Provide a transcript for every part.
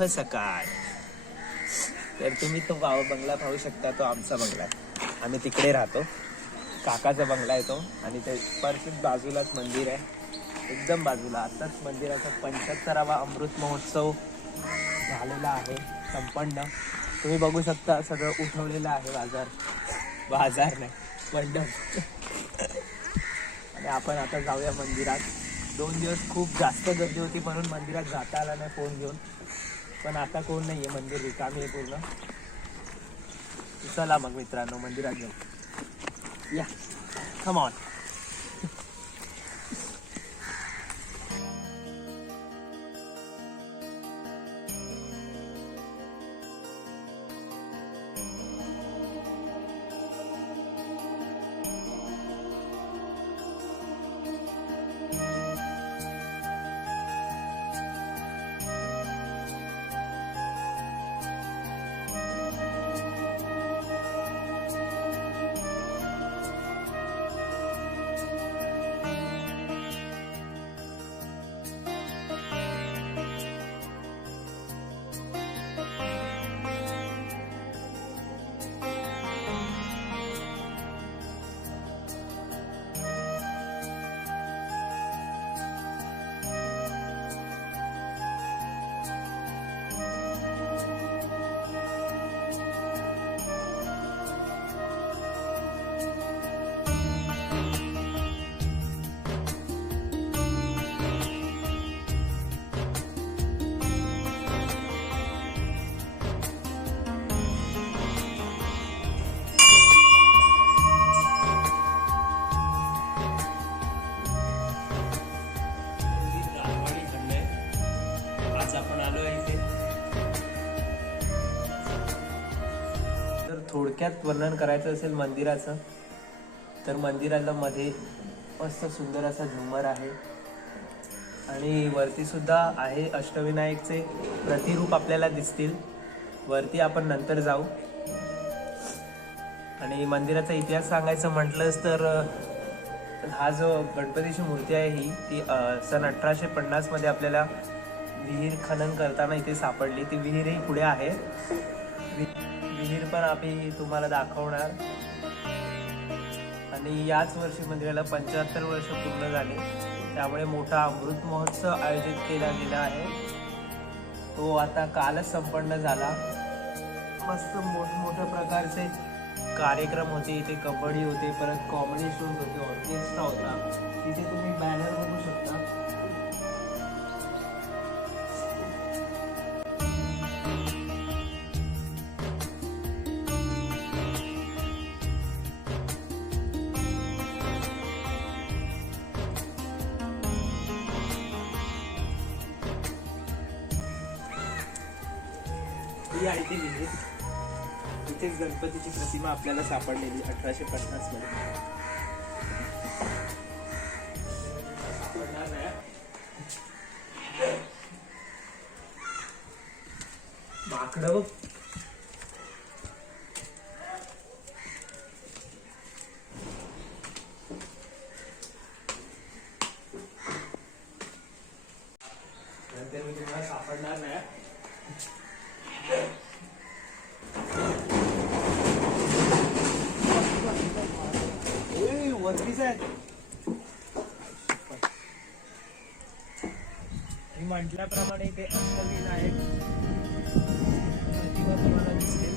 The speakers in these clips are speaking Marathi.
शुभ सकाळ. तर तुम्ही तो बंगला पाहू शकता, तो आमचा बंगला आहे. आम्ही तिकडे राहतो, काकाचा बंगला आहे तो. आणि ते परफेक्ट बाजूलाच मंदिर आहे, एकदम बाजूला. आताच मंदिराचा 75वा अमृत महोत्सव झालेला आहे, संपन्न. तुम्ही बघू शकता, सगळं उठवलेलं आहे. बाजार नाही, मंडप. आणि आपण आता जाऊया मंदिरात. 2 दिवस खूप जास्त गर्दी होती म्हणून मंदिरात जाता आला नाही फोन घेऊन. पण आता कोण नाही आहे, मंदिर रिकामी आहे पूर्ण. चला मग मित्रांनो, मंदिरात जाऊ या. Come on. थोडक्यात वर्णन करायचं असेल मंदिराचं, तर मंदिराला मध्ये मस्त सुंदर असा झुंबर आहे. आणि वरती सुद्धा आहे अष्टविनायकचे प्रतिरूप आपल्याला दिसतील. वरती आपण नंतर जाऊ. आणि मंदिराचा इतिहास सांगायचं म्हटलंच तर, हा जो गणपतीची मूर्ती आहे ही ती सन 1850 मध्ये आपल्याला विहीर खनन करताना इथे सापडली. ती विहीरही पुढे आहे. विहीर पण आम्ही तुम्हाला दाखवणार. आणि याच वर्षी मंदिराला 75 वर्ष पूर्ण झाले, त्यामुळे मोठा अमृत महोत्सव आयोजित केला गेला आहे. तो आता कालच संपन्न झाला. मस्त मोठमोठ्या प्रकारचे कार्यक्रम होते इथे. कबड्डी होते, परत कॉमेडी शोज होते, ऑर्केस्ट्रा होता. तिथे तुम्ही बॅनर बघू शकता. ही आहे ती विहीर. इथेच गणपतीची प्रतिमा आपल्याला सापडलेली 1850 मध्ये. माकडं नंतर मी तुम्हाला सापडणार नाही. मी म्हटल्याप्रमाणे ते अष्टविनायक प्रतिमा तुम्हाला दिसेल.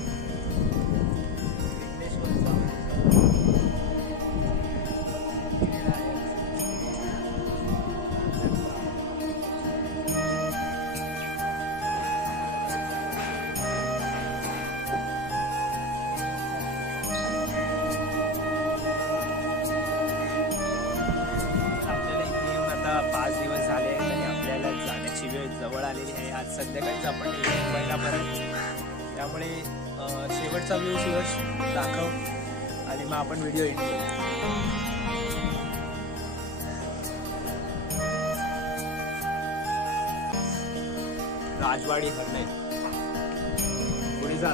आपल्याला इथे येऊन आता 5 दिवस झाले आहेत आणि आपल्याला जाण्याची वेळ जवळ आलेली आहे. आज संध्याकाळीच आपण मुंबईला परत. त्यामुळे शेवटचा व्ह्यू दाखव आणि मग आपण व्हिडिओ एडिट करू. राजवाडी हरणे पुढे जा.